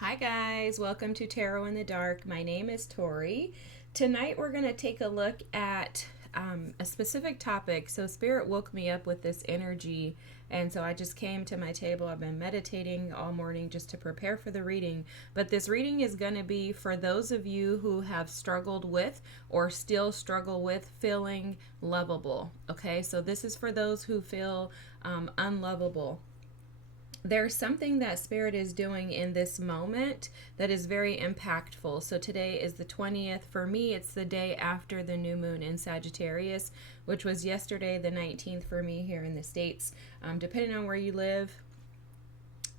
Hi guys, welcome to Tarot in the Dark. My name is Tori. Tonight we're going to take a look at a specific topic. So Spirit woke me up with this energy, and so I just came to my table. I've been meditating all morning just to prepare for the reading. But this reading is going to be for those of you who have struggled with or still struggle with feeling lovable. Okay, so this is for those who feel unlovable. There's something that Spirit is doing in this moment that is very impactful. So today is the 20th. For me, it's the day after the new moon in Sagittarius, which was yesterday, the 19th for me here in the States. Depending on where you live,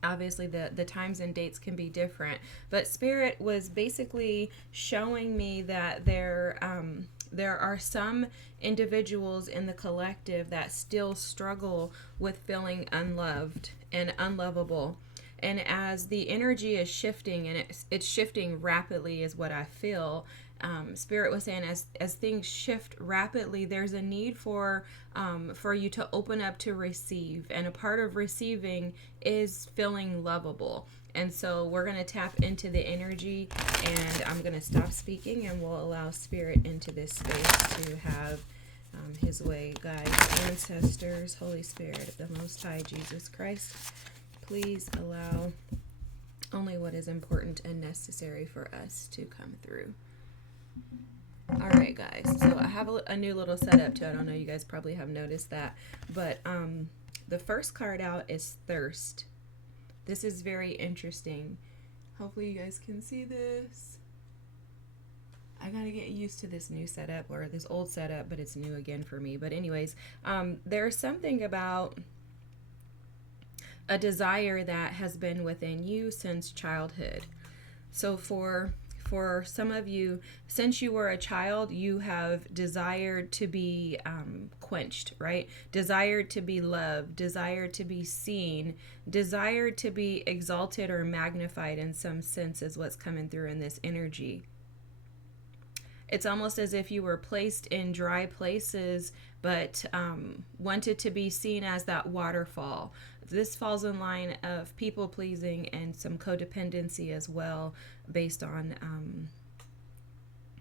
obviously the times and dates can be different. But Spirit was basically showing me that there are some individuals in the collective that still struggle with feeling unloved and unlovable. And as the energy is shifting, and it's shifting rapidly, is what I feel. Spirit was saying, as things shift rapidly, there's a need for you to open up to receive, and a part of receiving is feeling lovable. And so we're going to tap into the energy, and I'm going to stop speaking, and we'll allow Spirit into this space to have his way. Guides, ancestors, Holy Spirit of the Most High, Jesus Christ, please allow only what is important and necessary for us to come through. All right, guys, so I have a new little setup too. I don't know, you guys probably have noticed that, but the first card out is Thirst. This is very interesting. Hopefully you guys can see this. I gotta get used to this new setup, or this old setup, but it's new again for me. But anyways, there's something about a desire that has been within you since childhood. So for some of you, since you were a child, you have desired to be quenched, right? Desired to be loved, desired to be seen, desired to be exalted or magnified in some sense, is what's coming through in this energy. It's almost as if you were placed in dry places, but wanted to be seen as that waterfall. This falls in line of people pleasing and some codependency as well, based on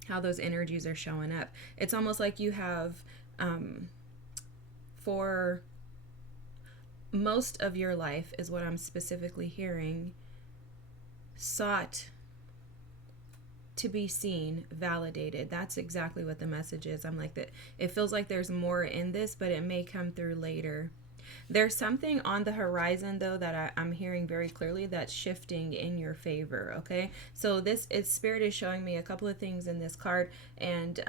how those energies are showing up. It's almost like you have, for most of your life, is what I'm specifically hearing, sought to be seen, validated. That's exactly what the message is. I'm like that. It feels like there's more in this, but it may come through later. There's something on the horizon, though, that I'm hearing very clearly that's shifting in your favor. Okay, so Spirit is showing me a couple of things in this card, and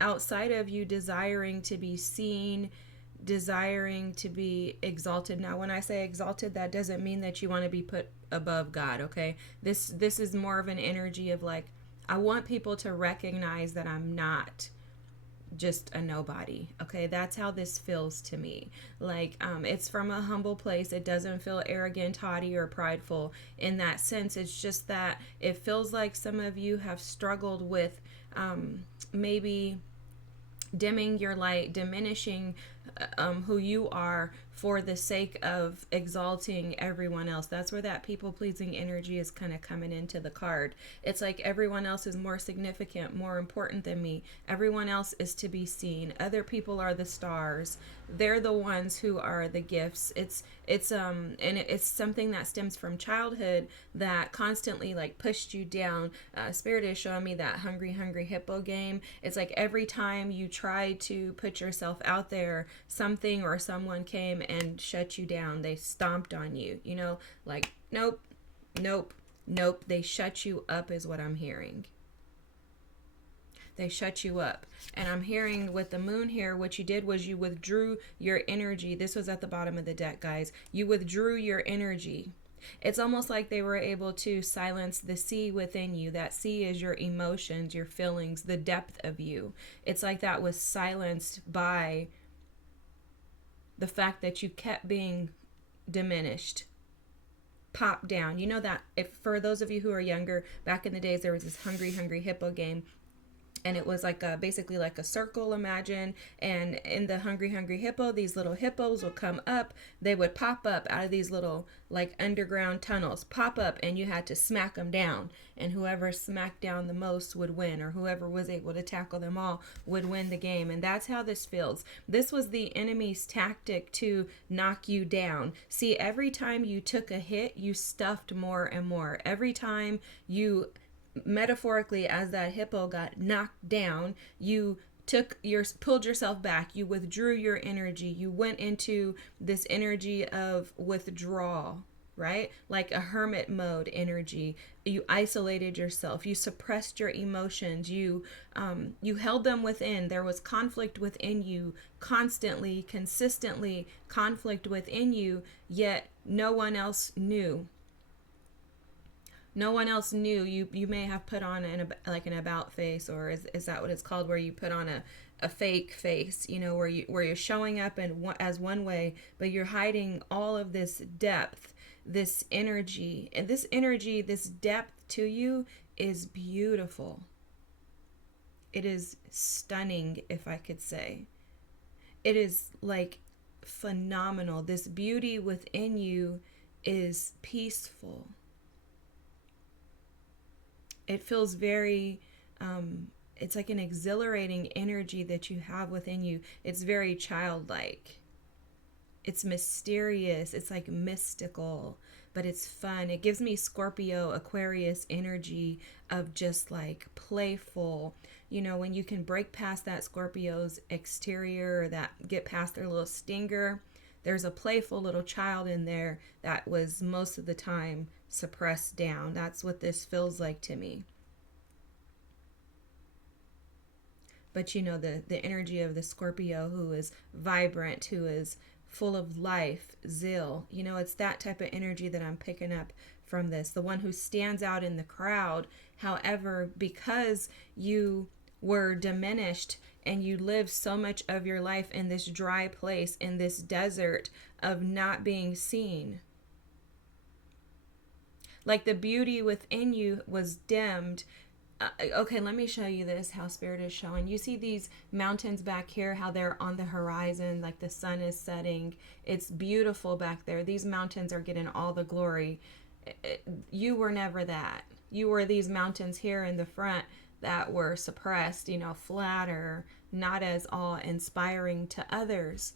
outside of you desiring to be seen, desiring to be exalted. Now, when I say exalted, that doesn't mean that you want to be put above God. Okay, this is more of an energy of like, I want people to recognize that I'm not just a nobody. Okay, that's how this feels to me. Like, it's from a humble place. It doesn't feel arrogant, haughty, or prideful in that sense. It's just that it feels like some of you have struggled with maybe dimming your light, diminishing who you are for the sake of exalting everyone else. That's where that people-pleasing energy is kind of coming into the card. It's like everyone else is more significant, more important than me. Everyone else is to be seen. Other people are the stars. They're the ones who are the gifts. It's something that stems from childhood that constantly like pushed you down. Spirit is showing me that hungry hippo game. It's like every time you try to put yourself out there, something or someone came and shut you down. They stomped on you, like nope. They shut you up is what I'm hearing. They shut you up. And I'm hearing with the moon here, what you did was you withdrew your energy. This was at the bottom of the deck, guys. You withdrew your energy. It's almost like they were able to silence the sea within you. That sea is your emotions, your feelings, the depth of you. It's like that was silenced by the fact that you kept being diminished, popped down. You know that if for those of you who are younger, back in the days, there was this hungry hippo game. And it was like basically like a circle, imagine. And in the hungry hippo, these little hippos will come up. They would pop up out of these little like underground tunnels, pop up, and you had to smack them down. And whoever smacked down the most would win, or whoever was able to tackle them all would win the game. And that's how this feels. This was the enemy's tactic to knock you down. See, every time you took a hit, you stuffed more and more. Every time you, metaphorically, as that hippo got knocked down, you pulled yourself back, you withdrew your energy, you went into this energy of withdrawal, right? Like a hermit mode energy. You isolated yourself, you suppressed your emotions, you held them within. There was conflict within you, constantly, consistently conflict within you, yet no one else knew. No one else knew. You may have put on an about face, or is that what it's called, where you put on a fake face, where you're showing up as one way, but you're hiding all of this depth, this energy. And this energy, this depth to you is beautiful. It is stunning, if I could say. It is like phenomenal. This beauty within you is peaceful. It feels very, it's like an exhilarating energy that you have within you. It's very childlike. It's mysterious. It's like mystical, but it's fun. It gives me Scorpio, Aquarius energy of just like playful, when you can break past that Scorpio's exterior, that get past their little stinger. There's a playful little child in there that was most of the time suppressed down. That's what this feels like to me. But the energy of the Scorpio, who is vibrant, who is full of life, zeal, it's that type of energy that I'm picking up from this. The one who stands out in the crowd. However, because you were diminished and you lived so much of your life in this dry place, in this desert of not being seen, like the beauty within you was dimmed. Okay, let me show you this, how Spirit is showing. You see these mountains back here, how they're on the horizon, like the sun is setting. It's beautiful back there. These mountains are getting all the glory. You were never that. You were these mountains here in the front that were suppressed, flatter, not as awe-inspiring to others.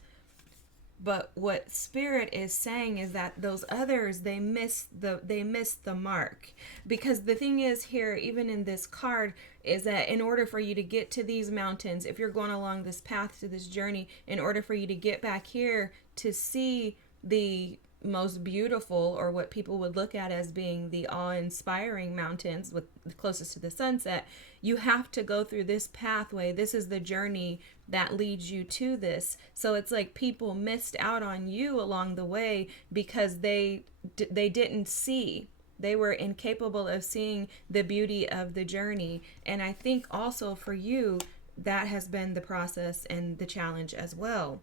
But what Spirit is saying is that those others, they miss the mark. Because the thing is here, even in this card, is that in order for you to get to these mountains, if you're going along this path to this journey, in order for you to get back here to see the most beautiful, or what people would look at as being the awe-inspiring mountains with the closest to the sunset, you have to go through this pathway. This is the journey that leads you to this. So it's like people missed out on you along the way because they didn't see. They were incapable of seeing the beauty of the journey. And I think also for you, that has been the process and the challenge as well.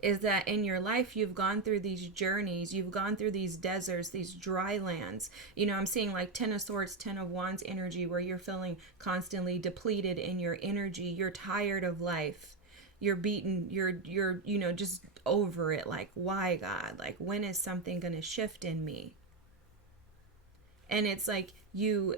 Is that in your life, you've gone through these journeys, you've gone through these deserts, these dry lands. I'm seeing like 10 of Swords, 10 of Wands energy, where you're feeling constantly depleted in your energy. You're tired of life. You're beaten. You're just over it. Like, why, God? Like, when is something going to shift in me? And it's like you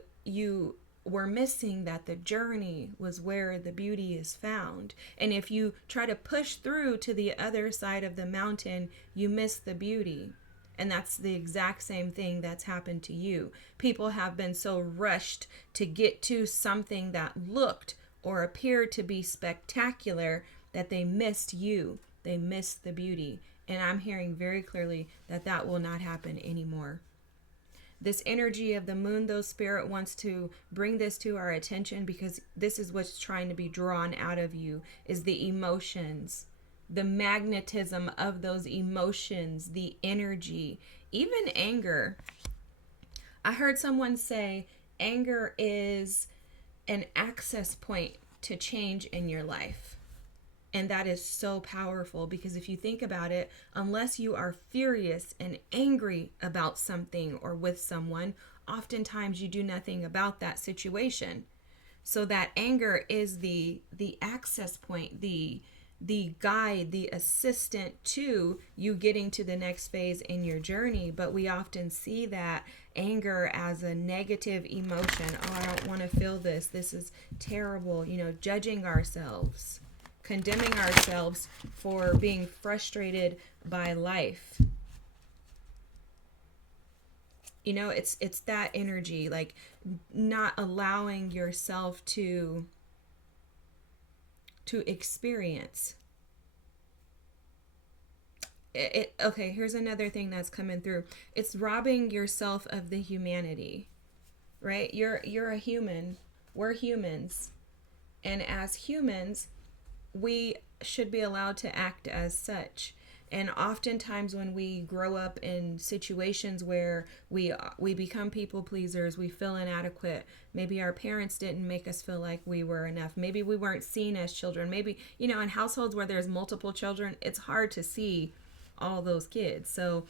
we're missing that the journey was where the beauty is found. And if you try to push through to the other side of the mountain, you miss the beauty. And that's the exact same thing that's happened to you. People have been so rushed to get to something that looked or appeared to be spectacular that they missed you. They missed the beauty. And I'm hearing very clearly that that will not happen anymore. This energy of the moon, though, Spirit wants to bring this to our attention, because this is what's trying to be drawn out of you, is the emotions, the magnetism of those emotions, the energy, even anger. I heard someone say anger is an access point to change in your life. And that is so powerful, because if you think about it, unless you are furious and angry about something or with someone, oftentimes you do nothing about that situation. So that anger is the access point, the guide, the assistant to you getting to the next phase in your journey. But we often see that anger as a negative emotion. Oh, I don't want to feel this. This is terrible. Judging ourselves, condemning ourselves for being frustrated by life. It's that energy, like not allowing yourself to experience it. Okay, here's another thing that's coming through. It's robbing yourself of the humanity, right? You're a human. We're humans. And as humans, we should be allowed to act as such. And oftentimes when we grow up in situations where we become people pleasers, we feel inadequate. Maybe our parents didn't make us feel like we were enough. Maybe we weren't seen as children. Maybe, in households where there's multiple children, it's hard to see all those kids. So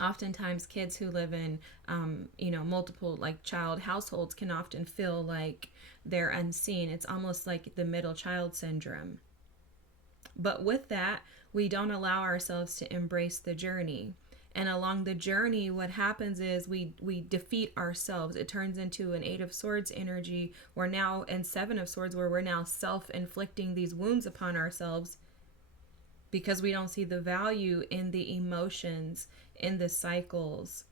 oftentimes kids who live in multiple like child households can often feel like they're unseen. It's almost like the middle child syndrome. But with that, we don't allow ourselves to embrace the journey. And along the journey, what happens is we defeat ourselves. It turns into an 8 of Swords energy. We're now in 7 of Swords, where we're now self-inflicting these wounds upon ourselves because we don't see the value in the emotions, in the cycles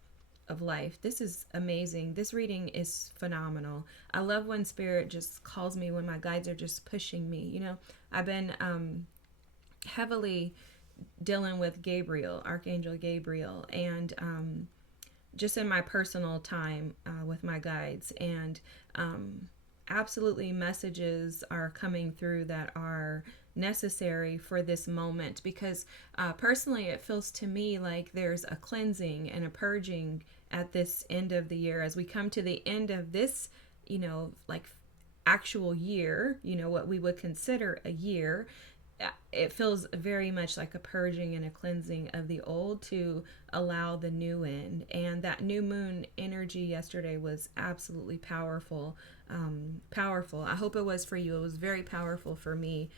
of life. This is amazing. This reading is phenomenal. I love when Spirit just calls me, when my guides are just pushing me. I've been heavily dealing with Gabriel, Archangel Gabriel, and just in my personal time with my guides. And absolutely messages are coming through that are necessary for this moment, because personally it feels to me like there's a cleansing and a purging at this end of the year as we come to the end of this like actual year, what we would consider a year. It feels very much like a purging and a cleansing of the old to allow the new in. And that new moon energy yesterday was absolutely powerful. Powerful. I hope it was for you. It was very powerful for me.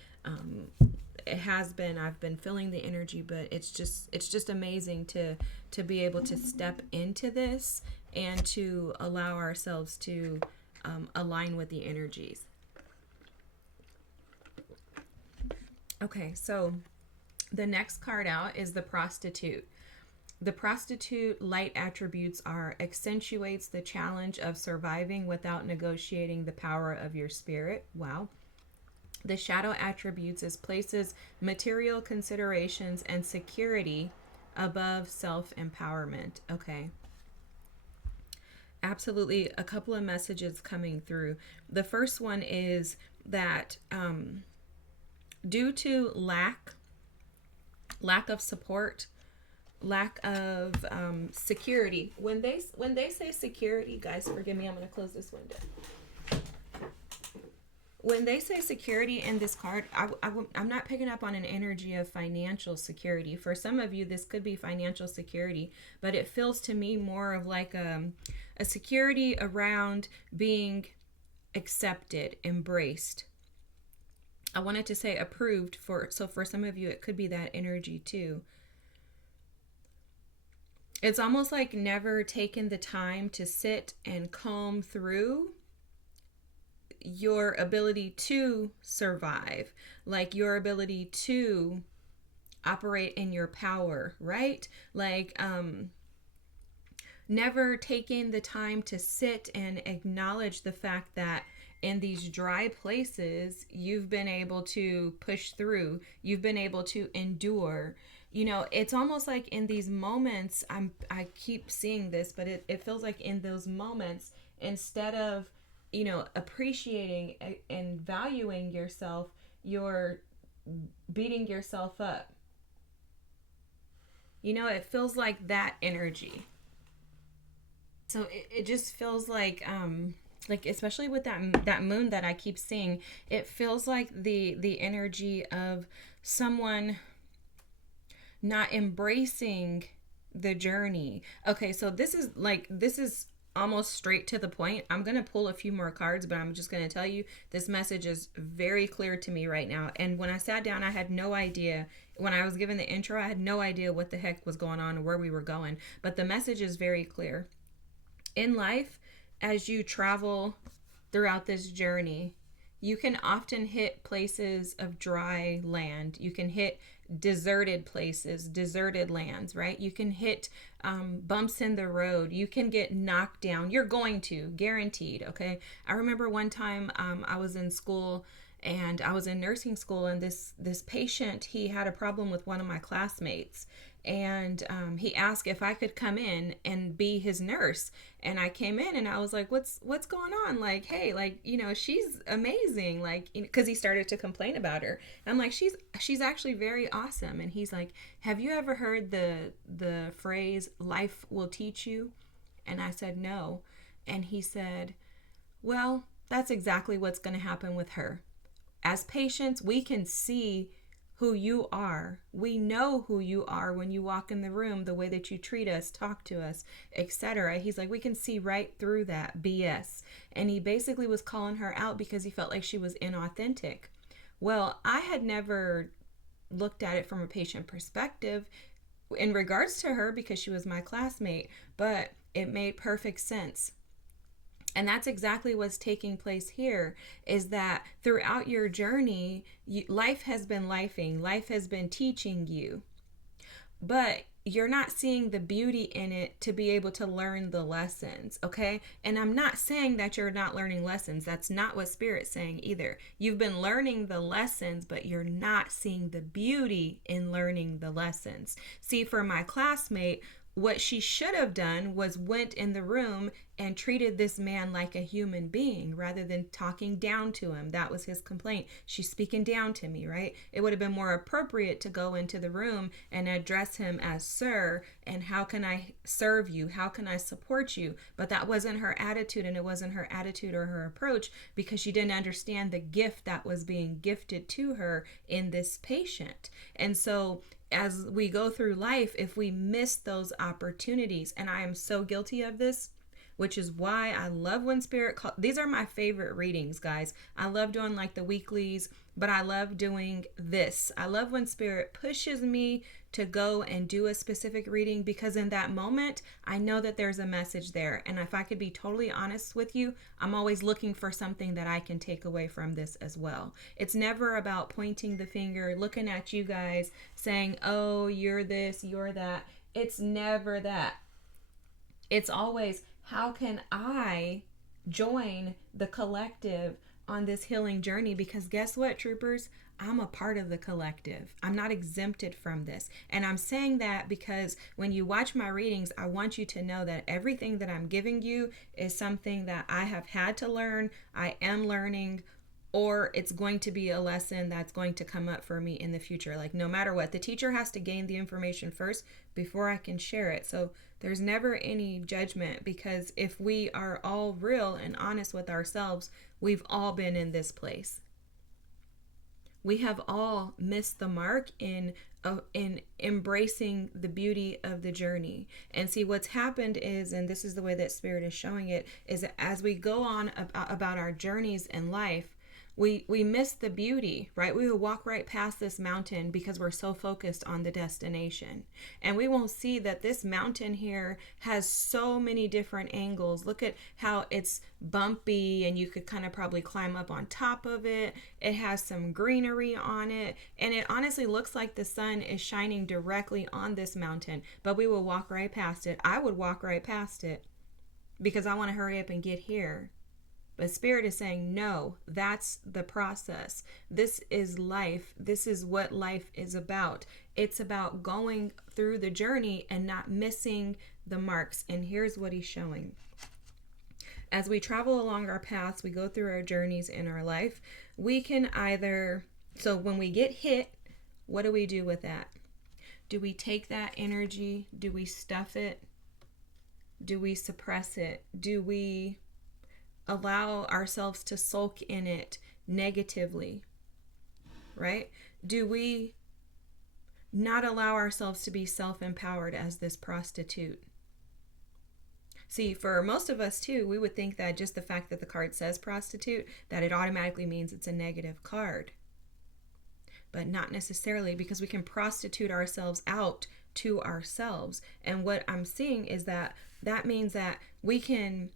It has been. I've been feeling the energy, but it's just amazing to be able to step into this and to allow ourselves to align with the energies. Okay, so the next card out is the Prostitute. The Prostitute light attributes are accentuates the challenge of surviving without negotiating the power of your spirit. Wow. The shadow attributes is places material considerations and security above self-empowerment. Okay. Absolutely, a couple of messages coming through. The first one is that due to lack of support, lack of security. When they say security, guys, forgive me, I'm going to close this window. When they say security in this card, I'm not picking up on an energy of financial security. For some of you, this could be financial security, but it feels to me more of like a security around being accepted, embraced. I wanted to say approved, so for some of you, it could be that energy too. It's almost like never taking the time to sit and comb through your ability to survive, like your ability to operate in your power, right? Like never taking the time to sit and acknowledge the fact that in these dry places, you've been able to push through. You've been able to endure. It's almost like in these moments, I keep seeing this, but it feels like in those moments, instead of, appreciating and valuing yourself, you're beating yourself up. It feels like that energy. So it just feels like especially with that moon that I keep seeing, it feels like the energy of someone not embracing the journey. Okay, so this is almost straight to the point. I'm going to pull a few more cards, but I'm just going to tell you this message is very clear to me right now. And when I sat down, I had no idea. When I was given the intro, I had no idea what the heck was going on or where we were going. But the message is very clear. In life, as you travel throughout this journey, you can often hit places of dry land. You can hit deserted places, deserted lands, right? You can hit bumps in the road. You can get knocked down. You're going to, guaranteed, okay? I remember one time I was in school and I was in nursing school, and this patient, he had a problem with one of my classmates, and he asked if I could come in and be his nurse. And I came in and I was like, what's going on? Like, hey, like, you know, she's amazing. Like, because he started to complain about her. And I'm like, she's actually very awesome. And he's like, have you ever heard the phrase, life will teach you? And I said, no. And he said, well, that's exactly what's going to happen with her. As patients, we can see who you are. We know who you are when you walk in the room, the way that you treat us, talk to us, etc. He's like, we can see right through that BS. And he basically was calling her out because he felt like she was inauthentic. Well, I had never looked at it from a patient perspective in regards to her because she was my classmate, but it made perfect sense. And that's exactly what's taking place here, is that throughout your journey, life has been lifing, life has been teaching you, but you're not seeing the beauty in it to be able to learn the lessons, okay? And I'm not saying that you're not learning lessons. That's not what Spirit's saying either. You've been learning the lessons, but you're not seeing the beauty in learning the lessons. See, for my classmate, what she should have done was went in the room and treated this man like a human being rather than talking down to him. That was his complaint. She's speaking down to me, right? It would have been more appropriate to go into the room and address him as sir, and how can I serve you? How can I support you? But that wasn't her attitude, and it wasn't her attitude or her approach because she didn't understand the gift that was being gifted to her in this patient. And so as we go through life, if we miss those opportunities, and I am so guilty of this, which is why I love when Spirit these are my favorite readings, guys. I love doing like the weeklies, but I love doing this. I love when Spirit pushes me to go and do a specific reading, because in that moment, I know that there's a message there. And if I could be totally honest with you, I'm always looking for something that I can take away from this as well. It's never about pointing the finger, looking at you guys, saying, oh, you're this, you're that. It's never that. It's always, how can I join the collective on this healing journey? Because guess what, troopers? I'm a part of the collective. I'm not exempted from this. And I'm saying that because when you watch my readings, I want you to know that everything that I'm giving you is something that I have had to learn, I am learning, or it's going to be a lesson that's going to come up for me in the future. Like, no matter what, the teacher has to gain the information first before I can share it. So there's never any judgment, because if we are all real and honest with ourselves, we've all been in this place. We have all missed the mark in embracing the beauty of the journey. And see, what's happened is, and this is the way that Spirit is showing it, is that as we go on about our journeys in life, we miss the beauty, right? We will walk right past this mountain because we're so focused on the destination. And we won't see that this mountain here has so many different angles. Look at how it's bumpy, and you could kind of probably climb up on top of it. It has some greenery on it, and it honestly looks like the sun is shining directly on this mountain, but we will walk right past it. I would walk right past it because I want to hurry up and get here. But Spirit is saying, no, that's the process. This is life. This is what life is about. It's about going through the journey and not missing the marks. And here's what he's showing. As we travel along our paths, we go through our journeys in our life, we can either, so when we get hit, what do we do with that? Do we take that energy? Do we stuff it? Do we suppress it? Do we allow ourselves to sulk in it negatively, right? Do we not allow ourselves to be self-empowered as this prostitute? See, for most of us too, we would think that just the fact that the card says prostitute, that it automatically means it's a negative card. But not necessarily, because we can prostitute ourselves out to ourselves. And what I'm seeing is that means that we can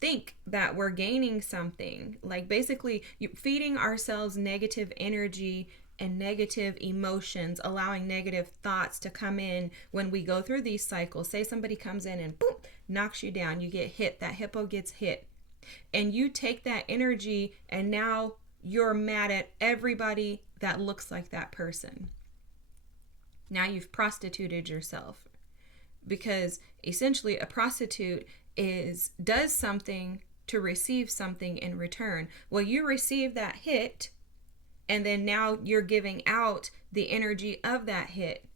think that we're gaining something, like basically feeding ourselves negative energy and negative emotions, allowing negative thoughts to come in when we go through these cycles. Say somebody comes in and boom, knocks you down, you get hit, that hippo gets hit, and you take that energy and now you're mad at everybody that looks like that person. Now you've prostituted yourself, because essentially a prostitute does something to receive something in return. Well, you receive that hit, and then now you're giving out the energy of that hit.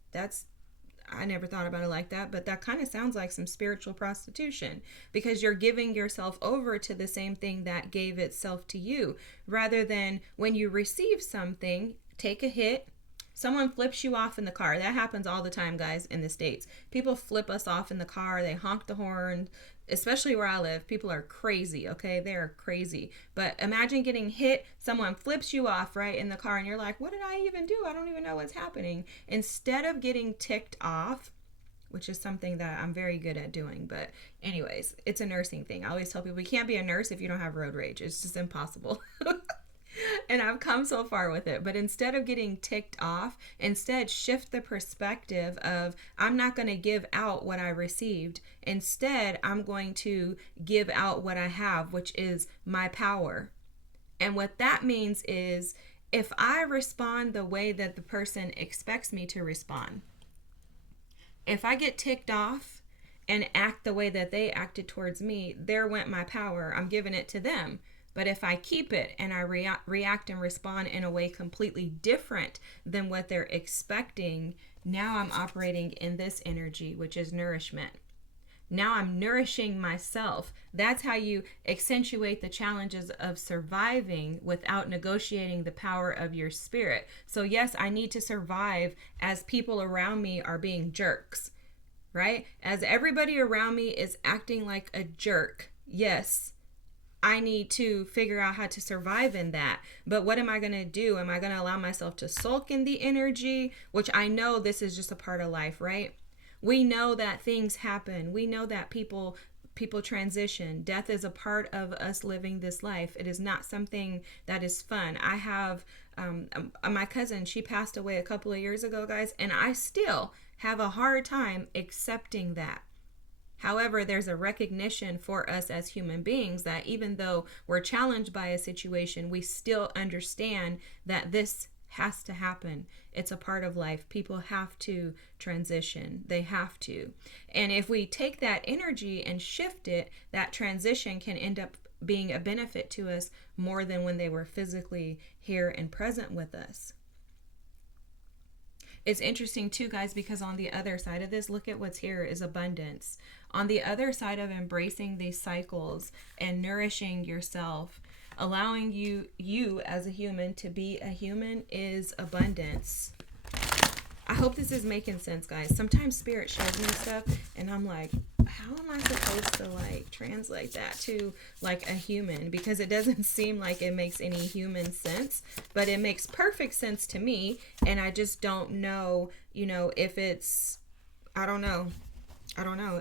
I never thought about it like that, but that kind of sounds like some spiritual prostitution, because you're giving yourself over to the same thing that gave itself to you, rather than when you receive something, take a hit. Someone flips you off in the car. That happens all the time, guys, in the States. People flip us off in the car. They honk the horn, especially where I live. People are crazy, okay? They're crazy. But imagine getting hit. Someone flips you off right in the car, and you're like, what did I even do? I don't even know what's happening. Instead of getting ticked off, which is something that I'm very good at doing. But anyways, it's a nursing thing. I always tell people, you can't be a nurse if you don't have road rage. It's just impossible. And I've come so far with it. But instead of getting ticked off, instead shift the perspective of, I'm not going to give out what I received. Instead, I'm going to give out what I have, which is my power. And what that means is, if I respond the way that the person expects me to respond, if I get ticked off and act the way that they acted towards me, there went my power. I'm giving it to them. But if I keep it and I react and respond in a way completely different than what they're expecting, now I'm operating in this energy, which is nourishment. Now I'm nourishing myself. That's how you accentuate the challenges of surviving without negotiating the power of your spirit. So yes, I need to survive as people around me are being jerks, right? As everybody around me is acting like a jerk, yes, I need to figure out how to survive in that. But what am I going to do? Am I going to allow myself to sulk in the energy? Which I know this is just a part of life, right? We know that things happen. We know that people transition. Death is a part of us living this life. It is not something that is fun. I have my cousin, she passed away a couple of years ago, guys, and I still have a hard time accepting that. However, there's a recognition for us as human beings that even though we're challenged by a situation, we still understand that this has to happen. It's a part of life. People have to transition. They have to. And if we take that energy and shift it, that transition can end up being a benefit to us more than when they were physically here and present with us. It's interesting too, guys, because on the other side of this, look at what's here is abundance. On the other side of embracing these cycles and nourishing yourself, allowing you as a human to be a human, is abundance. I hope this is making sense, guys. Sometimes spirit shows me stuff and I'm like, how am I supposed to translate that to a human? Because it doesn't seem like it makes any human sense, but it makes perfect sense to me. And I just don't know, if it's, I don't know.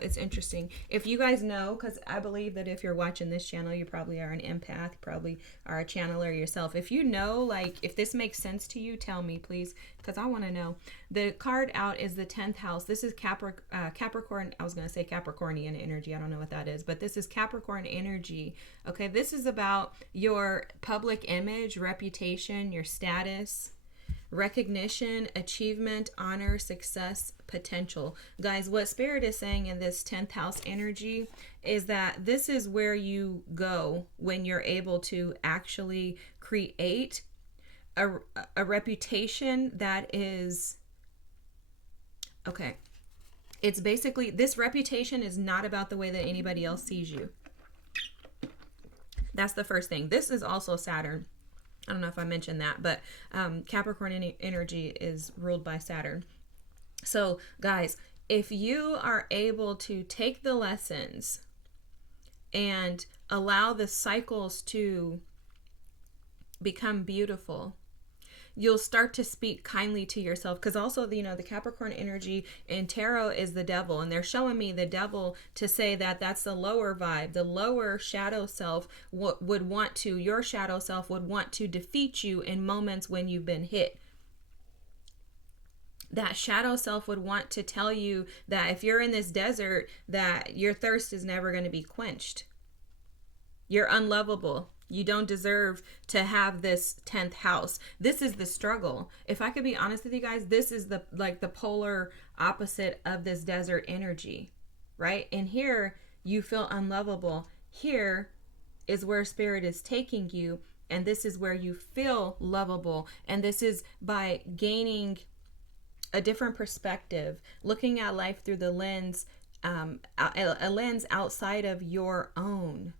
It's interesting. If you guys know, because I believe that if you're watching this channel, you probably are an empath, probably are a channeler yourself. If you know, if this makes sense to you, tell me, please, because I want to know. The card out is the 10th house. This is Capricorn. I was going to say Capricornian energy. I don't know what that is, but this is Capricorn energy. Okay, this is about your public image, reputation, your status, recognition, achievement, honor, success, potential. Guys, what Spirit is saying in this 10th house energy is that this is where you go when you're able to actually create a reputation that is, okay, it's basically, this reputation is not about the way that anybody else sees you. That's the first thing. This is also Saturn. I don't know if I mentioned that, but Capricorn energy is ruled by Saturn. So guys, if you are able to take the lessons and allow the cycles to become beautiful, you'll start to speak kindly to yourself. Because also, the Capricorn energy in tarot is the devil, and they're showing me the devil to say that that's the lower vibe. The lower shadow self your shadow self would want to defeat you in moments when you've been hit. That shadow self would want to tell you that if you're in this desert, that your thirst is never going to be quenched. You're unlovable. You don't deserve to have this 10th house. This is the struggle. If I could be honest with you guys, this is the polar opposite of this desert energy, right? And here you feel unlovable. Here is where spirit is taking you, and this is where you feel lovable. And this is by gaining a different perspective, looking at life through the lens, a lens outside of your own.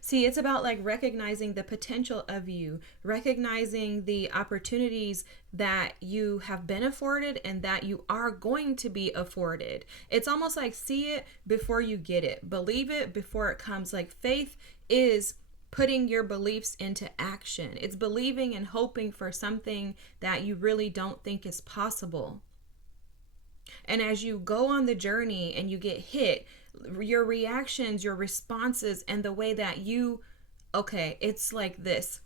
See, it's about like recognizing the potential of you, recognizing the opportunities that you have been afforded and that you are going to be afforded. It's almost like see it before you get it. Believe it before it comes. Like faith is putting your beliefs into action. It's believing and hoping for something that you really don't think is possible. And as you go on the journey and you get hit, your reactions, your responses, and the way that it's like this.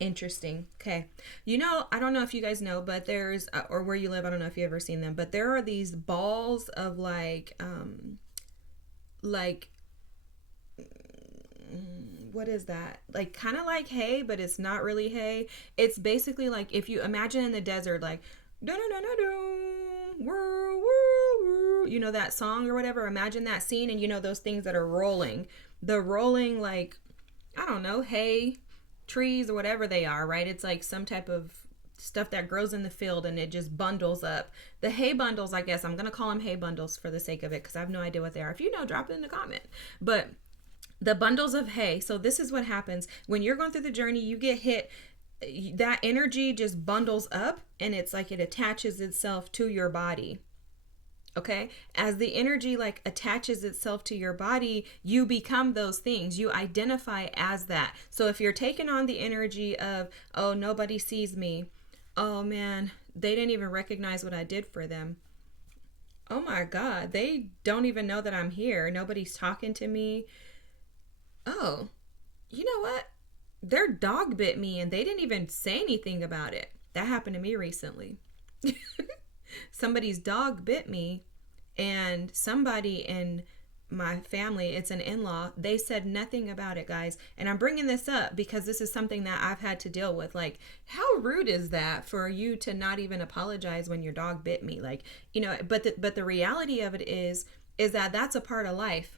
Interesting. Okay. I don't know if you guys know, but there's, or where you live, I don't know if you've ever seen them, but there are these balls of what is that? Like kind of like hay, but it's not really hay. It's basically like if you imagine in the desert, like, that song or whatever. Imagine that scene, and those things that are rolling. The rolling, like, I don't know, hay, trees, or whatever they are, right? It's like some type of stuff that grows in the field, and it just bundles up. The hay bundles, I guess, I'm going to call them hay bundles for the sake of it, because I have no idea what they are. If you know, drop it in the comment. But the bundles of hay. So this is what happens. When you're going through the journey, you get hit, that energy just bundles up, and it's like it attaches itself to your body. Okay? As the energy like attaches itself to your body, you become those things. You identify as that. So if you're taking on the energy of, oh, nobody sees me. Oh man, they didn't even recognize what I did for them. Oh my God, they don't even know that I'm here. Nobody's talking to me. Oh, you know what? Their dog bit me and they didn't even say anything about it. That happened to me recently. Somebody's dog bit me, and somebody in my family, it's an in-law, they said nothing about it, guys. And I'm bringing this up because this is something that I've had to deal with. Like, how rude is that for you to not even apologize when your dog bit me? Like, but the reality of it is that that's a part of life.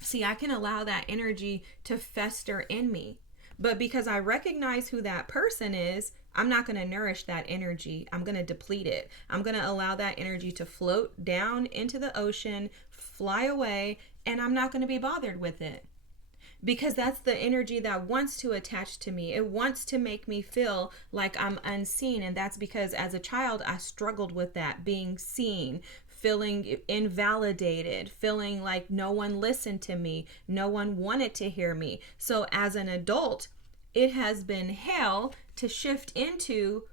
See, I can allow that energy to fester in me. But because I recognize who that person is, I'm not going to nourish that energy. I'm going to deplete it. I'm going to allow that energy to float down into the ocean, fly away, and I'm not going to be bothered with it. Because that's the energy that wants to attach to me. It wants to make me feel like I'm unseen. And that's because as a child, I struggled with that, being seen, feeling invalidated, feeling like no one listened to me, no one wanted to hear me. So as an adult, it has been hell to shift into,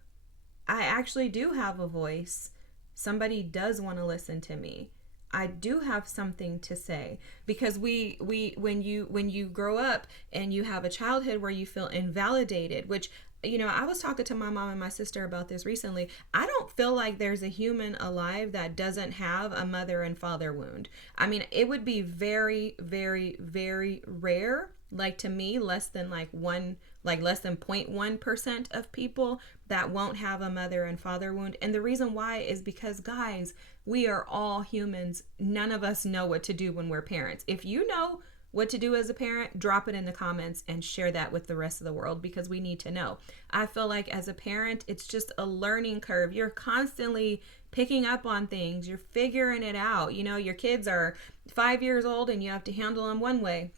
I actually do have a voice. Somebody does want to listen to me. I do have something to say. Because when you grow up and you have a childhood where you feel invalidated, which, I was talking to my mom and my sister about this recently. I don't feel like there's a human alive that doesn't have a mother and father wound. I mean, it would be very, very, very rare. Like, to me, less than 0.1% of people that won't have a mother and father wound. And the reason why is because, guys, we are all humans. None of us know what to do when we're parents. If you know what to do as a parent, drop it in the comments and share that with the rest of the world, because we need to know. I feel like as a parent, it's just a learning curve. You're constantly picking up on things. You're figuring it out. Your kids are 5 years old and you have to handle them one way.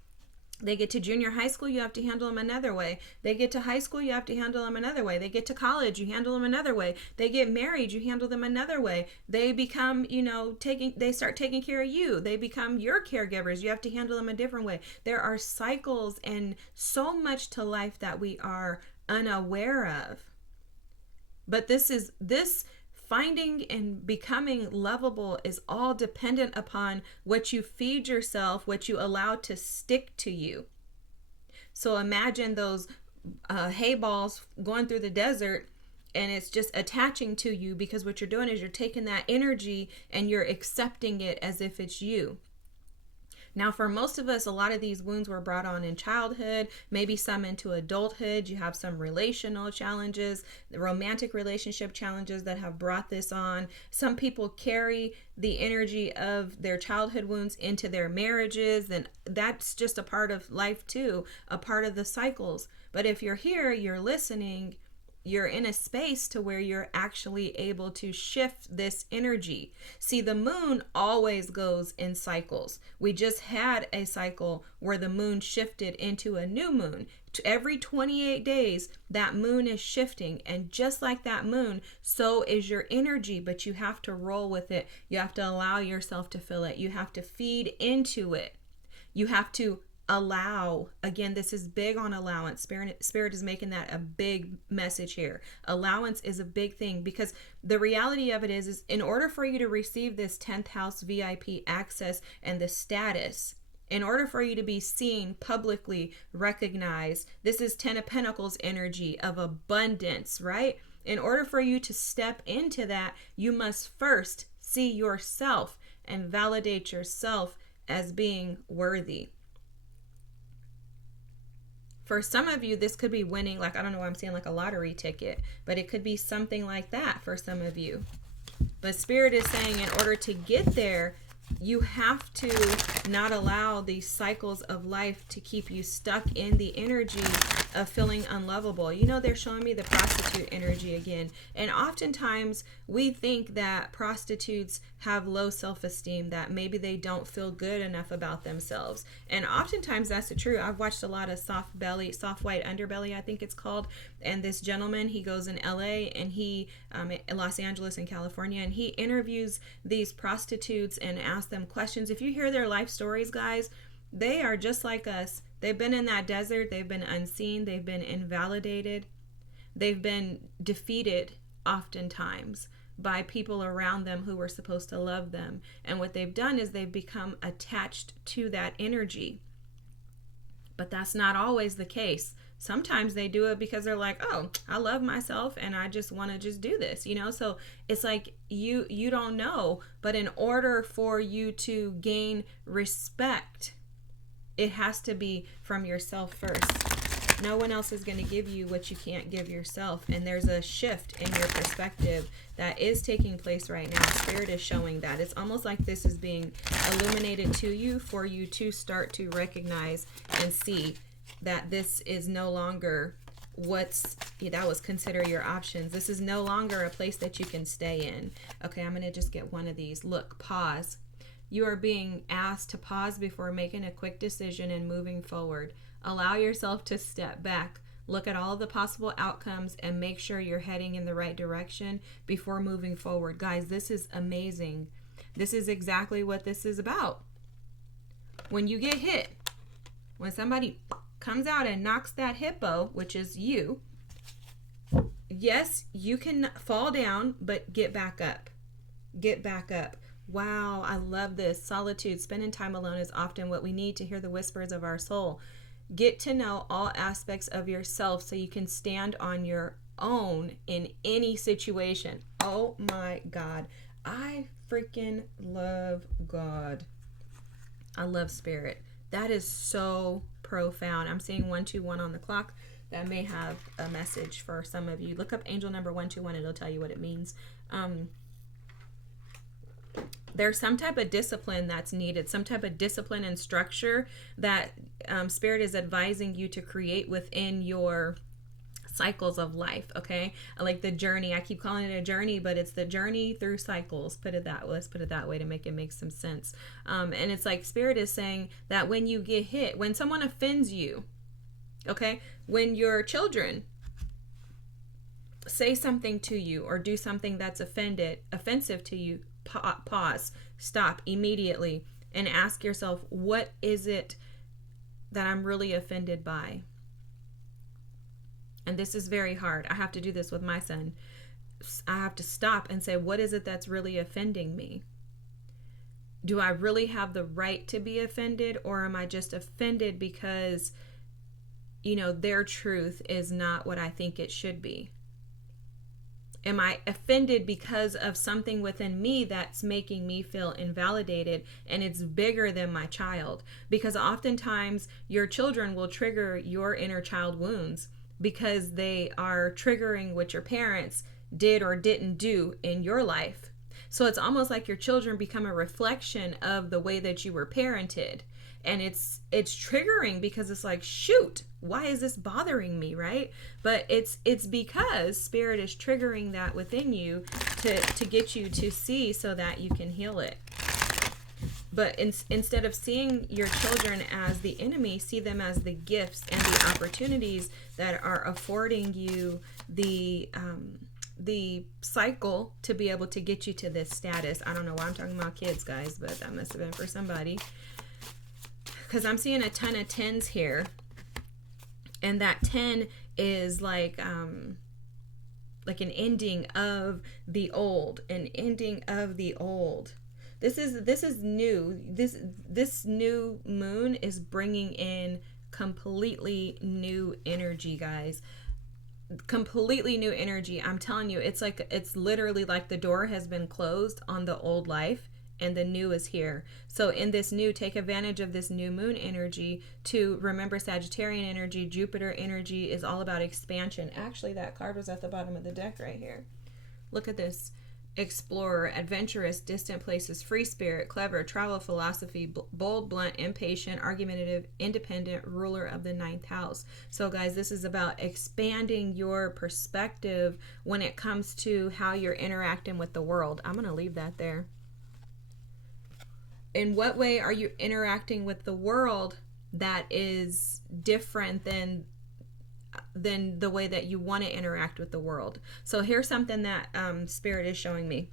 They get to junior high school, you have to handle them another way. They get to high school, you have to handle them another way. They get to college, you handle them another way. They get married, you handle them another way. They become, they start taking care of you. They become your caregivers. You have to handle them a different way. There are cycles and so much to life that we are unaware of. But this finding and becoming lovable is all dependent upon what you feed yourself, what you allow to stick to you. So imagine those hay balls going through the desert, and it's just attaching to you, because what you're doing is you're taking that energy and you're accepting it as if it's you. Now, for most of us, a lot of these wounds were brought on in childhood, maybe some into adulthood. You have some relational challenges, romantic relationship challenges that have brought this on. Some people carry the energy of their childhood wounds into their marriages, and that's just a part of life too, a part of the cycles. But if you're here, you're listening, you're in a space to where you're actually able to shift this energy. See, the moon always goes in cycles. We just had a cycle where the moon shifted into a new moon. Every 28 days, that moon is shifting. And just like that moon, so is your energy, but you have to roll with it. You have to allow yourself to feel it. You have to feed into it. You have to allow. Again, this is big on allowance. Spirit is making that a big message here. Allowance is a big thing, because the reality of it is in order for you to receive this 10th house VIP access and the status, in order for you to be seen, publicly recognized, this is 10 of Pentacles energy of abundance, right? In order for you to step into that, you must first see yourself and validate yourself as being worthy. For some of you, this could be winning, like, I don't know why I'm seeing like a lottery ticket, but it could be something like that for some of you. But Spirit is saying in order to get there, you have to not allow these cycles of life to keep you stuck in the energy of feeling unlovable. They're showing me the prostitute energy again. And oftentimes we think that prostitutes have low self-esteem, that maybe they don't feel good enough about themselves. And oftentimes that's the truth. I've watched a lot of soft white underbelly, I think it's called. And this gentleman, he goes in LA and in Los Angeles in California, and he interviews these prostitutes and asks them questions. If you hear their life stories, guys, they are just like us. They've been in that desert. They've been unseen. They've been invalidated. They've been defeated oftentimes by people around them who were supposed to love them. And what they've done is they've become attached to that energy. But that's not always the case. Sometimes they do it because they're like, oh, I love myself and I just want to just do this, So it's like you don't know. But in order for you to gain respect, it has to be from yourself first. No one else is going to give you what you can't give yourself. And there's a shift in your perspective that is taking place right now. Spirit is showing that. It's almost like this is being illuminated to you for you to start to recognize and see that this is no longer that was consider your options. This is no longer a place that you can stay in. Okay, I'm going to just get one of these. Look, pause. You are being asked to pause before making a quick decision and moving forward. Allow yourself to step back. Look at all of the possible outcomes and make sure you're heading in the right direction before moving forward. Guys, this is amazing. This is exactly what this is about. When you get hit, when somebody comes out and knocks that hippo, which is you, yes, you can fall down, but get back up. Get back up. Wow, I love this. Solitude, spending time alone is often what we need to hear the whispers of our soul. Get to know all aspects of yourself so you can stand on your own in any situation. Oh my God. I freaking love God. I love Spirit. That is so profound. I'm seeing 121 on the clock. That may have a message for some of you. Look up angel number 121. It'll tell you what it means. There's some type of discipline that's needed, some type of discipline and structure that Spirit is advising you to create within your cycles of life. Okay, like the journey, I keep calling it a journey, but it's the journey through cycles. Let's put it that way to make it make some sense. And it's like Spirit is saying that when you get hit, when someone offends you, okay, when your children say something to you or do something that's offensive to you, pause, stop immediately, and ask yourself, what is it that I'm really offended by? And this is very hard. I have to do this with my son. I have to stop and say, what is it that's really offending me? Do I really have the right to be offended, or am I just offended because, their truth is not what I think it should be? Am I offended because of something within me that's making me feel invalidated, and it's bigger than my child? Because oftentimes your children will trigger your inner child wounds because they are triggering what your parents did or didn't do in your life. So it's almost like your children become a reflection of the way that you were parented. And it's triggering because it's like, shoot, why is this bothering me, right? But it's because Spirit is triggering that within you to get you to see so that you can heal it. But instead of seeing your children as the enemy, see them as the gifts and the opportunities that are affording you the cycle to be able to get you to this status. I don't know why I'm talking about kids, guys, but that must have been for somebody. Because I'm seeing a ton of 10s here. And that 10 is like an ending of the old. An ending of the old. This is new. This new moon is bringing in completely new energy, guys. Completely new energy. I'm telling you, it's literally like the door has been closed on the old life and the new is here. So in this new, take advantage of this new moon energy to remember Sagittarian energy, Jupiter energy is all about expansion. Actually, that card was at the bottom of the deck right here. Look at this. Explorer, adventurous, distant places, free spirit, clever, travel, philosophy, bold, blunt, impatient, argumentative, independent, ruler of the 9th house. So guys, this is about expanding your perspective when it comes to how you're interacting with the world. I'm going to leave that there. In what way are you interacting with the world that is different than the way that you want to interact with the world? So here's something that Spirit is showing me.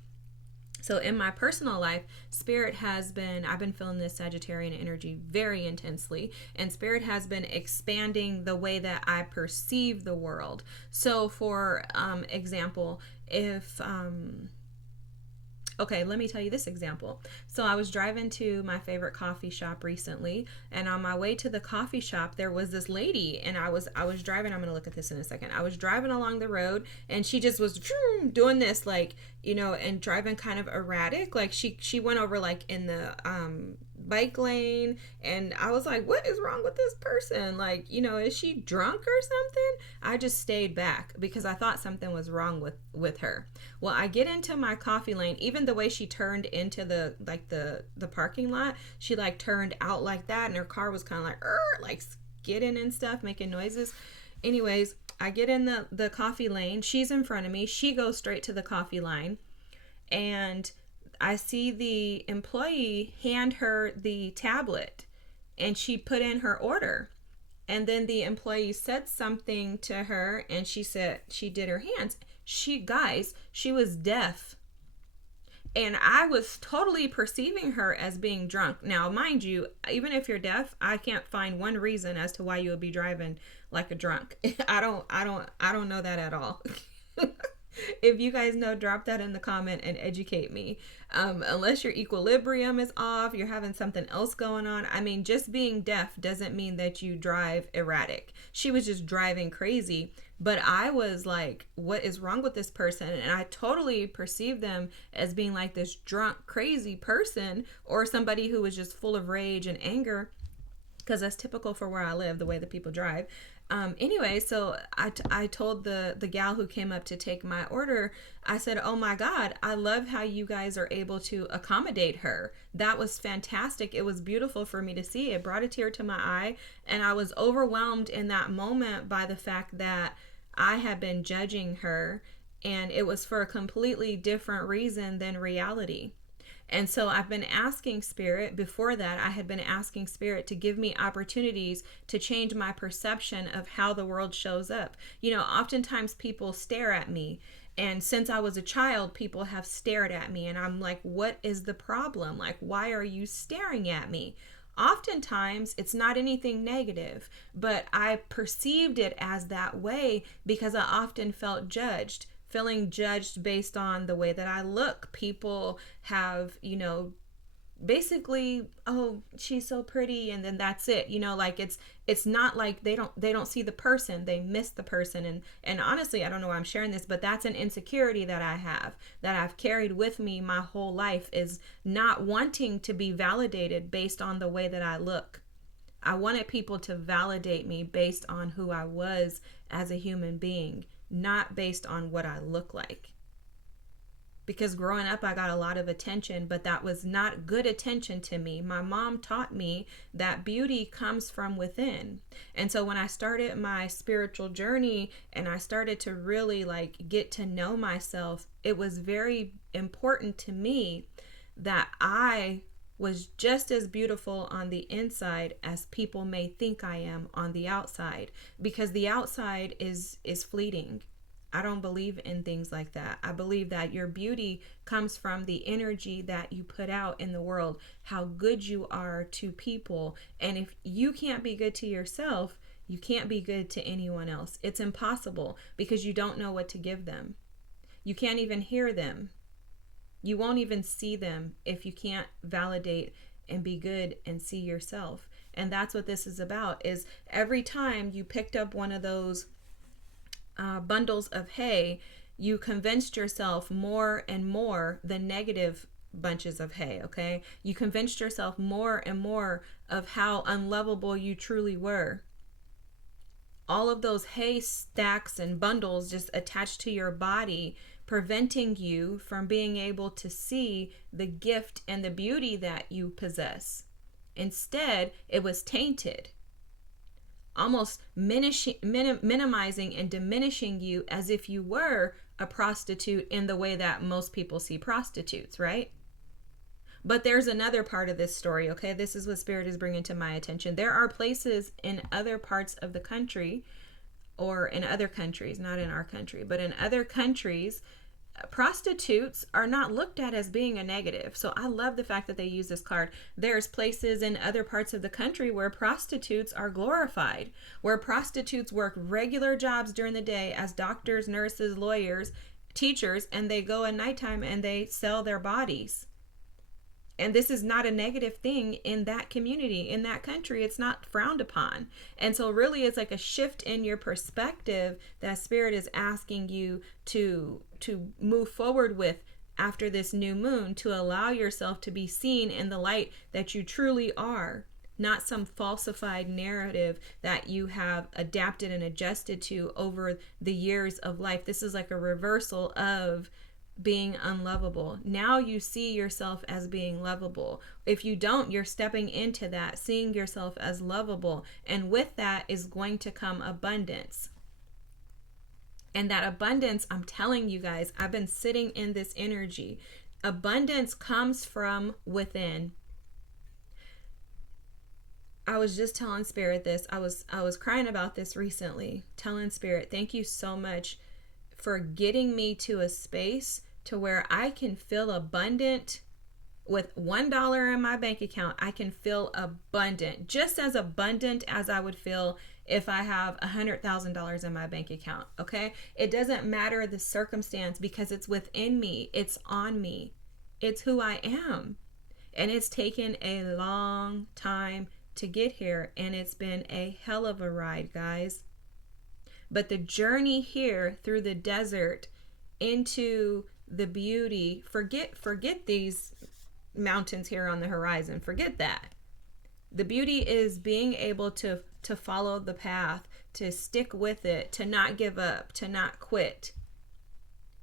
So in my personal life, I've been feeling this Sagittarian energy very intensely, and Spirit has been expanding the way that I perceive the world. So for example, if okay, let me tell you this example. So I was driving to my favorite coffee shop recently, and on my way to the coffee shop, there was this lady, and I was driving. I'm going to look at this in a second. I was driving along the road, and she just was doing this, like, and driving kind of erratic. Like she went over like in the bike lane, and I was like, what is wrong with this person? Like, is she drunk or something? I just stayed back because I thought something was wrong with her. Well, I get into my coffee lane. Even the way she turned into the parking lot, she like turned out like that, and her car was kind of like skidding and stuff, making noises. Anyways, I get in the coffee lane. She's in front of me. She goes straight to the coffee line, and I see the employee hand her the tablet, and she put in her order. And then the employee said something to her, and she said she did her hands. She was deaf. And I was totally perceiving her as being drunk. Now, mind you, even if you're deaf, I can't find one reason as to why you would be driving like a drunk. I don't know that at all. If you guys know, drop that in the comment and educate me. Unless your equilibrium is off, you're having something else going on. I mean, just being deaf doesn't mean that you drive erratic. She was just driving crazy. But I was like, what is wrong with this person? And I totally perceived them as being like this drunk, crazy person, or somebody who was just full of rage and anger, because that's typical for where I live, the way that people drive. Anyway, so I told the gal who came up to take my order, I said, oh my God, I love how you guys are able to accommodate her. That was fantastic. It was beautiful for me to see. It brought a tear to my eye, and I was overwhelmed in that moment by the fact that I had been judging her, and it was for a completely different reason than reality. And so I've been asking Spirit, before that, I had been asking Spirit to give me opportunities to change my perception of how the world shows up. Oftentimes people stare at me. And since I was a child, people have stared at me. And I'm like, what is the problem? Like, why are you staring at me? Oftentimes, it's not anything negative, but I perceived it as that way because I often felt judged. Feeling judged based on the way that I look. People have, basically, oh, she's so pretty, and then that's it. Like it's not like they don't see the person, they miss the person. And honestly, I don't know why I'm sharing this, but that's an insecurity that I have, that I've carried with me my whole life, is not wanting to be validated based on the way that I look. I wanted people to validate me based on who I was as a human being, not based on what I look like. Because growing up, I got a lot of attention, but that was not good attention to me. My mom taught me that beauty comes from within. And so when I started my spiritual journey and I started to really get to know myself, it was very important to me that I was just as beautiful on the inside as people may think I am on the outside, because the outside is fleeting. I don't believe in things like that. I believe that your beauty comes from the energy that you put out in the world, how good you are to people. And if you can't be good to yourself, you can't be good to anyone else. It's impossible, because you don't know what to give them. You can't even hear them. You won't even see them if you can't validate and be good and see yourself. And that's what this is about, is every time you picked up one of those bundles of hay, you convinced yourself more and more the negative bunches of hay, okay? You convinced yourself more and more of how unlovable you truly were. All of those hay stacks and bundles just attached to your body, preventing you from being able to see the gift and the beauty that you possess. Instead, it was tainted, almost minimizing and diminishing you as if you were a prostitute in the way that most people see prostitutes, right? But there's another part of this story, okay? This is what Spirit is bringing to my attention. There are places in other parts of the country, or in other countries, not in our country, but in other countries, prostitutes are not looked at as being a negative. So I love the fact that they use this card. There's places in other parts of the country where prostitutes are glorified, where prostitutes work regular jobs during the day as doctors, nurses, lawyers, teachers, and they go at nighttime and they sell their bodies. And this is not a negative thing in that community, in that country. It's not frowned upon. And so really it's like a shift in your perspective that Spirit is asking you to move forward with after this new moon, to allow yourself to be seen in the light that you truly are, not some falsified narrative that you have adapted and adjusted to over the years of life. This is like a reversal of being unlovable. Now you see yourself as being lovable. If you don't, you're stepping into that, seeing yourself as lovable. And with that is going to come abundance. And that abundance, I'm telling you guys, I've been sitting in this energy. Abundance comes from within. I was just telling Spirit this. I was crying about this recently, telling Spirit, thank you so much for getting me to a space to where I can feel abundant. With $1 in my bank account, I can feel abundant, just as abundant as I would feel if I have $100,000 in my bank account. Okay, it doesn't matter the circumstance, because it's within me, it's on me, it's who I am. And it's taken a long time to get here, and it's been a hell of a ride, guys. But the journey here through the desert into the beauty, forget these mountains here on the horizon, forget that. The beauty is being able to follow the path, to stick with it, to not give up, to not quit,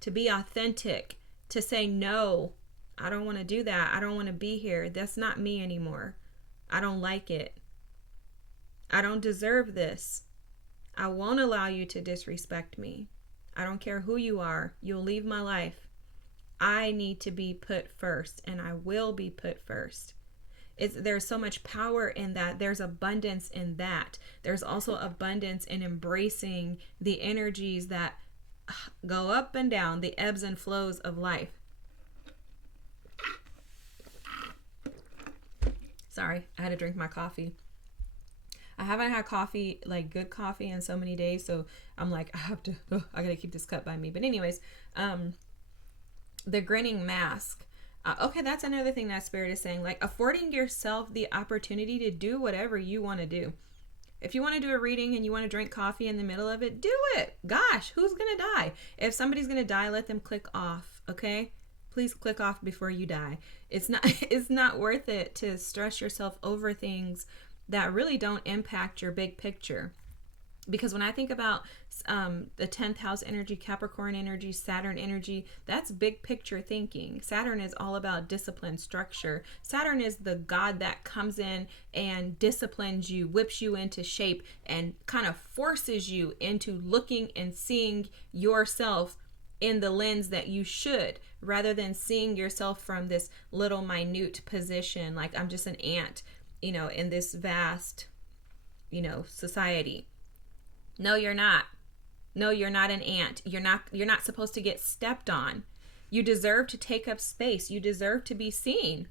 to be authentic, to say, no, I don't want to do that. I don't want to be here. That's not me anymore. I don't like it. I don't deserve this. I won't allow you to disrespect me. I don't care who you are. You'll leave my life. I need to be put first, and I will be put first. There's so much power in that. There's abundance in that. There's also abundance in embracing the energies that go up and down, the ebbs and flows of life. Sorry, I had to drink my coffee. I haven't had coffee, like good coffee, in so many days, so I'm like, I gotta keep this cup by me. But anyways, the grinning mask. Okay, that's another thing that Spirit is saying, like affording yourself the opportunity to do whatever you want to do. If you want to do a reading and you want to drink coffee in the middle of it, do it. Gosh, who's going to die? If somebody's going to die, let them click off, okay? Please click off before you die. It's not worth it to stress yourself over things that really don't impact your big picture. Because when I think about the 10th house energy, Capricorn energy, Saturn energy, that's big picture thinking. Saturn is all about discipline, structure. Saturn is the god that comes in and disciplines you, whips you into shape, and kind of forces you into looking and seeing yourself in the lens that you should, rather than seeing yourself from this little minute position, like I'm just an ant, in this vast, society. No, you're not. No, you're not an ant. You're not supposed to get stepped on. You deserve to take up space. You deserve to be seen.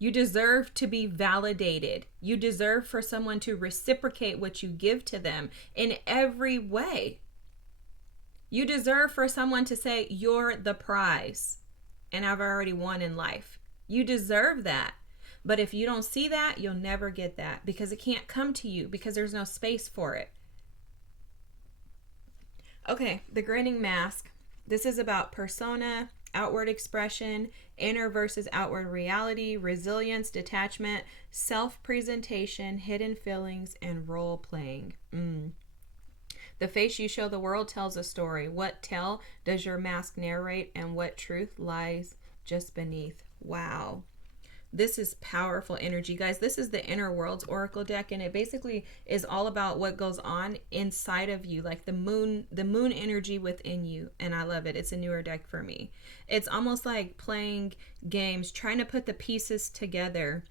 You deserve to be validated. You deserve for someone to reciprocate what you give to them in every way. You deserve for someone to say, you're the prize, and I've already won in life. You deserve that. But if you don't see that, you'll never get that, because it can't come to you, because there's no space for it. Okay, the grinning mask. This is about persona, outward expression, inner versus outward reality, resilience, detachment, self-presentation, hidden feelings, and role-playing. The face you show the world tells a story. What tale does your mask narrate, and what truth lies just beneath? Wow. This is powerful energy, guys. This is the Inner Worlds Oracle deck, and it basically is all about what goes on inside of you, like the moon energy within you, and I love it. It's a newer deck for me. It's almost like playing games, trying to put the pieces together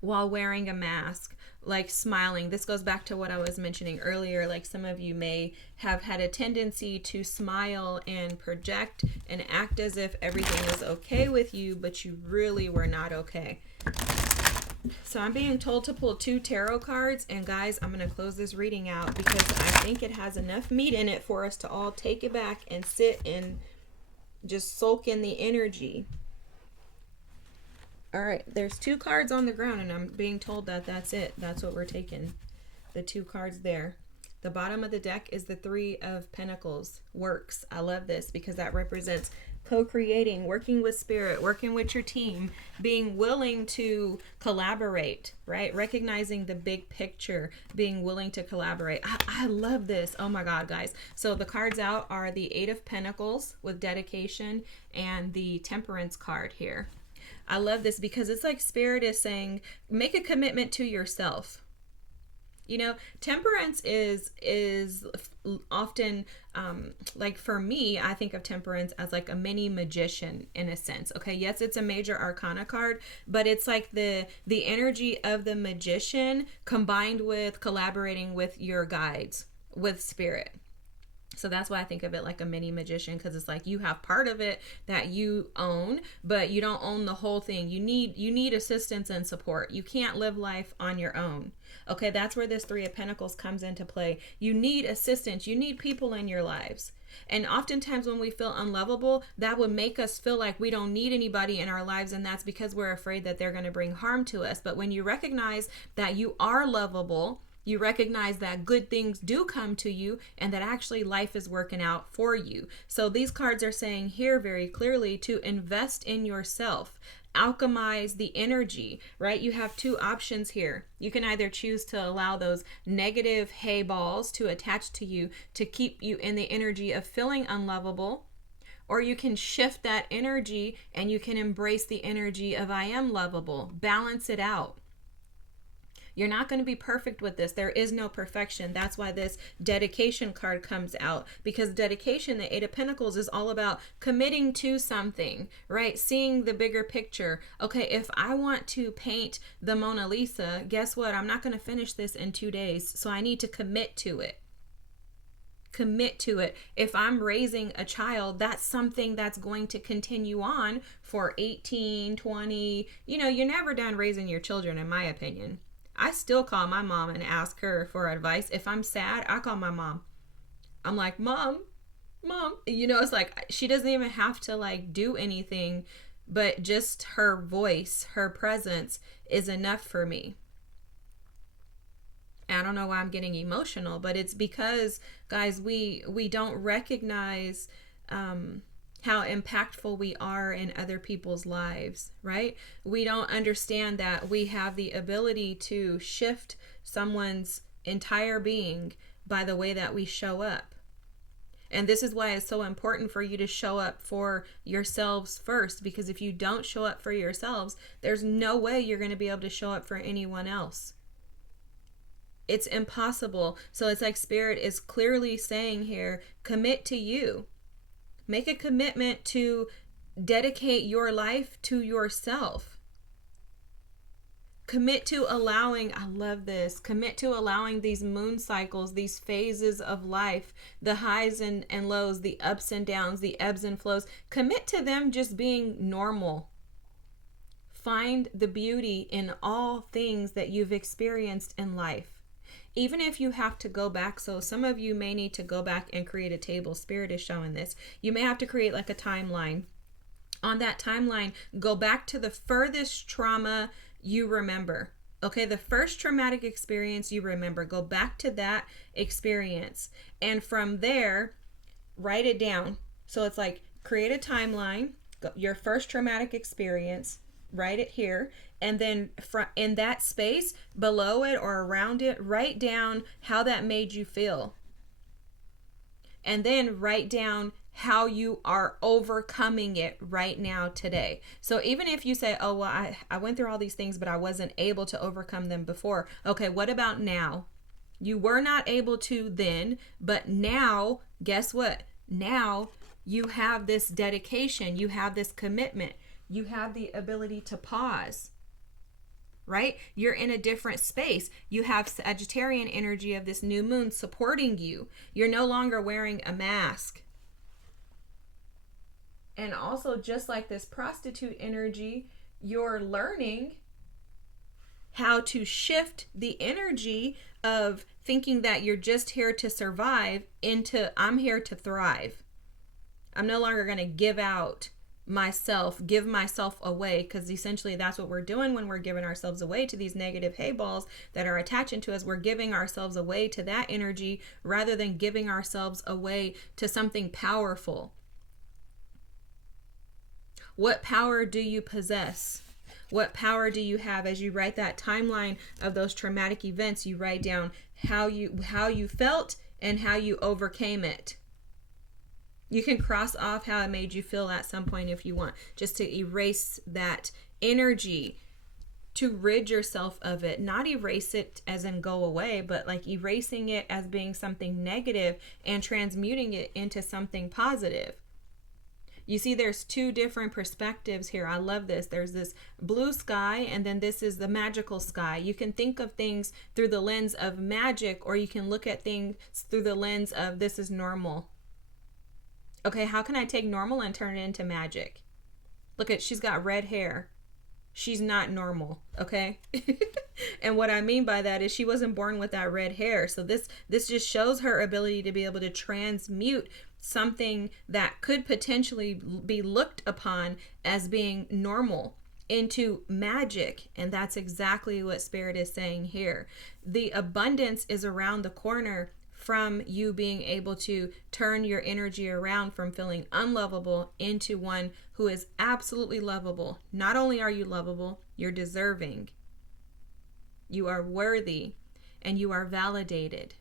while wearing a mask, like smiling. This goes back to what I was mentioning earlier. Like some of you may have had a tendency to smile and project and act as if everything is okay with you, but you really were not okay. So I'm being told to pull 2 tarot cards, and guys, I'm going to close this reading out because I think it has enough meat in it for us to all take it back and sit and just soak in the energy. All right, there's 2 cards on the ground, and I'm being told that that's it. That's what we're taking. The 2 cards there. The bottom of the deck is the 3 of Pentacles. Works. I love this because that represents co-creating, working with spirit, working with your team, being willing to collaborate, right? Recognizing the big picture, being willing to collaborate. I love this. Oh my God, guys. So the cards out are the 8 of Pentacles with dedication and the Temperance card here. I love this because it's like Spirit is saying, make a commitment to yourself. Temperance is often, like for me, I think of temperance as like a mini magician in a sense. Okay. Yes, it's a major arcana card, but it's like the energy of the magician combined with collaborating with your guides, with spirit. So that's why I think of it like a mini magician, because it's like you have part of it that you own, but you don't own the whole thing. You need assistance and support. You can't live life on your own. Okay, that's where this 3 of Pentacles comes into play. You need assistance. You need people in your lives. And oftentimes when we feel unlovable, that would make us feel like we don't need anybody in our lives, and that's because we're afraid that they're going to bring harm to us. But when you recognize that you are lovable, you recognize that good things do come to you and that actually life is working out for you. So these cards are saying here very clearly to invest in yourself, alchemize the energy, right? You have 2 options here. You can either choose to allow those negative hay balls to attach to you to keep you in the energy of feeling unlovable, or you can shift that energy and you can embrace the energy of I am lovable. Balance it out. You're not going to be perfect with this. There is no perfection. That's why this dedication card comes out, because dedication, the Eight of Pentacles, is all about committing to something, right? Seeing the bigger picture. Okay, if I want to paint the Mona Lisa, guess what? I'm not going to finish this in 2 days, so I need to commit to it. Commit to it. If I'm raising a child, that's something that's going to continue on for 18, 20. You're never done raising your children, in my opinion. I still call my mom and ask her for advice. If I'm sad, I call my mom. I'm like, Mom. It's like she doesn't even have to like do anything, but just her voice, her presence is enough for me. I don't know why I'm getting emotional, but it's because, guys, we don't recognize how impactful we are in other people's lives, right? We don't understand that we have the ability to shift someone's entire being by the way that we show up. And this is why it's so important for you to show up for yourselves first, because if you don't show up for yourselves, there's no way you're going to be able to show up for anyone else. It's impossible. So it's like Spirit is clearly saying here, commit to you. Make a commitment to dedicate your life to yourself. Commit to allowing, I love this, commit to allowing these moon cycles, these phases of life, the highs and lows, the ups and downs, the ebbs and flows. Commit to them just being normal. Find the beauty in all things that you've experienced in life. Even if you have to go back, so some of you may need to go back and create a table. Spirit is showing this. You may have to create like a timeline. On that timeline, go back to the furthest trauma you remember. Okay, the first traumatic experience you remember. Go back to that experience. And from there, write it down. So it's like create a timeline, your first traumatic experience, write it here, and then in that space below it or around it, write down how that made you feel. And then write down how you are overcoming it right now today. So even if you say, oh, well, I went through all these things, but I wasn't able to overcome them before. Okay, what about now? You were not able to then, but now, guess what? Now you have this dedication, you have this commitment. You have the ability to pause, right? You're in a different space. You have Sagittarian energy of this new moon supporting you. You're no longer wearing a mask. And also, just like this prostitute energy, you're learning how to shift the energy of thinking that you're just here to survive into I'm here to thrive. I'm no longer going to give myself away, because essentially that's what we're doing when we're giving ourselves away to these negative hay balls that are attaching to us. We're giving ourselves away to that energy rather than giving ourselves away to something powerful. What power do you possess? What power do you have? As you write that timeline of those traumatic events, you write down how you felt and how you overcame it. You can cross off how it made you feel at some point if you want, just to erase that energy, to rid yourself of it. Not erase it as in go away, but like erasing it as being something negative and transmuting it into something positive. You see, there's two different perspectives here. I love this. There's this blue sky, and then this is the magical sky. You can think of things through the lens of magic, or you can look at things through the lens of this is normal. Okay, how can I take normal and turn it into magic? Look at, she's got red hair. She's not normal, okay? And what I mean by that is she wasn't born with that red hair. So this just shows her ability to be able to transmute something that could potentially be looked upon as being normal into magic. And that's exactly what Spirit is saying here. The abundance is around the corner from you being able to turn your energy around from feeling unlovable into one who is absolutely lovable. Not only are you lovable, you're deserving. You are worthy, and you are validated.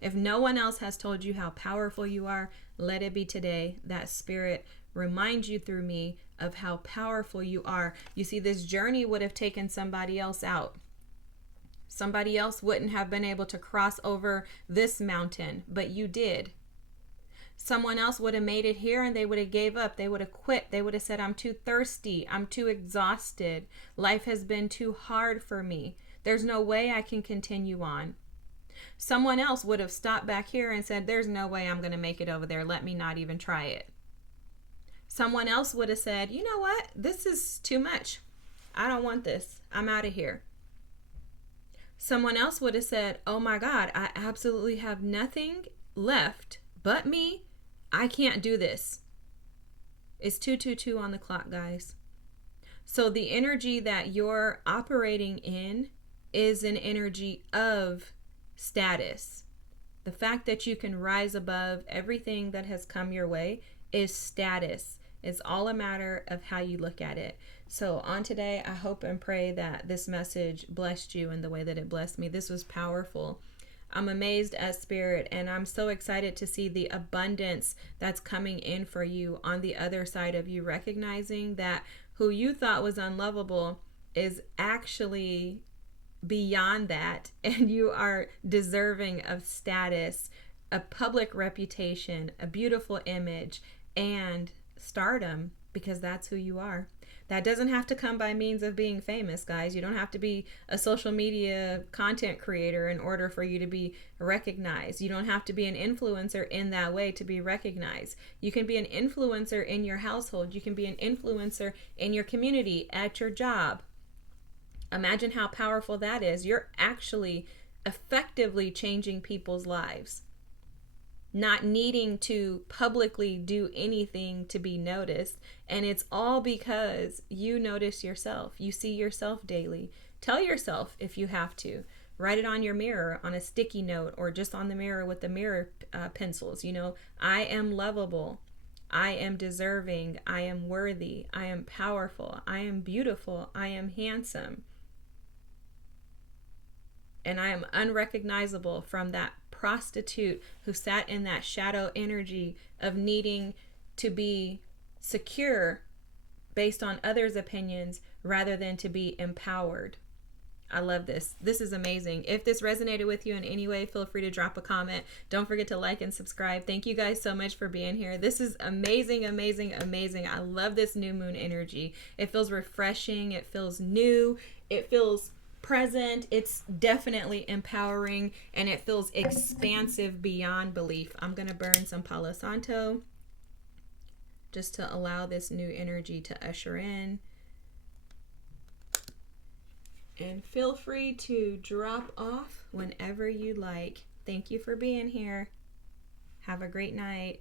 If no one else has told you how powerful you are, let it be today that Spirit reminds you through me of how powerful you are. You see, this journey would have taken somebody else out. Somebody else wouldn't have been able to cross over this mountain, but you did. Someone else would have made it here and they would have gave up. They would have quit. They would have said, I'm too thirsty. I'm too exhausted. Life has been too hard for me. There's no way I can continue on. Someone else would have stopped back here and said, there's no way I'm going to make it over there. Let me not even try it. Someone else would have said, you know what? This is too much. I don't want this. I'm out of here. Someone else would have said, oh my God, I absolutely have nothing left but me. I can't do this. It's 2:22 on the clock, guys. So the energy that you're operating in is an energy of status. The fact that you can rise above everything that has come your way is status. It's all a matter of how you look at it. So on today, I hope and pray that this message blessed you in the way that it blessed me. This was powerful. I'm amazed at Spirit, and I'm so excited to see the abundance that's coming in for you on the other side of you recognizing that who you thought was unlovable is actually beyond that, and you are deserving of status, a public reputation, a beautiful image, and stardom, because that's who you are. That doesn't have to come by means of being famous, guys. You don't have to be a social media content creator in order for you to be recognized. You don't have to be an influencer in that way to be recognized. You can be an influencer in your household. You can be an influencer in your community, at your job. Imagine how powerful that is. You're actually effectively changing people's lives. Not needing to publicly do anything to be noticed. And it's all because you notice yourself. You see yourself daily. Tell yourself if you have to. Write it on your mirror, on a sticky note, or just on the mirror with the mirror pencils. You know, I am lovable. I am deserving. I am worthy. I am powerful. I am beautiful. I am handsome. And I am unrecognizable from that prostitute who sat in that shadow energy of needing to be secure based on others' opinions rather than to be empowered. I love this. This is amazing. If this resonated with you in any way, feel free to drop a comment. Don't forget to like and subscribe. Thank you guys so much for being here. This is amazing, amazing, amazing. I love this new moon energy. It feels refreshing. It feels new. It feels present. It's definitely empowering, and it feels expansive beyond belief. I'm going to burn some Palo Santo just to allow this new energy to usher in. And feel free to drop off whenever you like. Thank you for being here. Have a great night.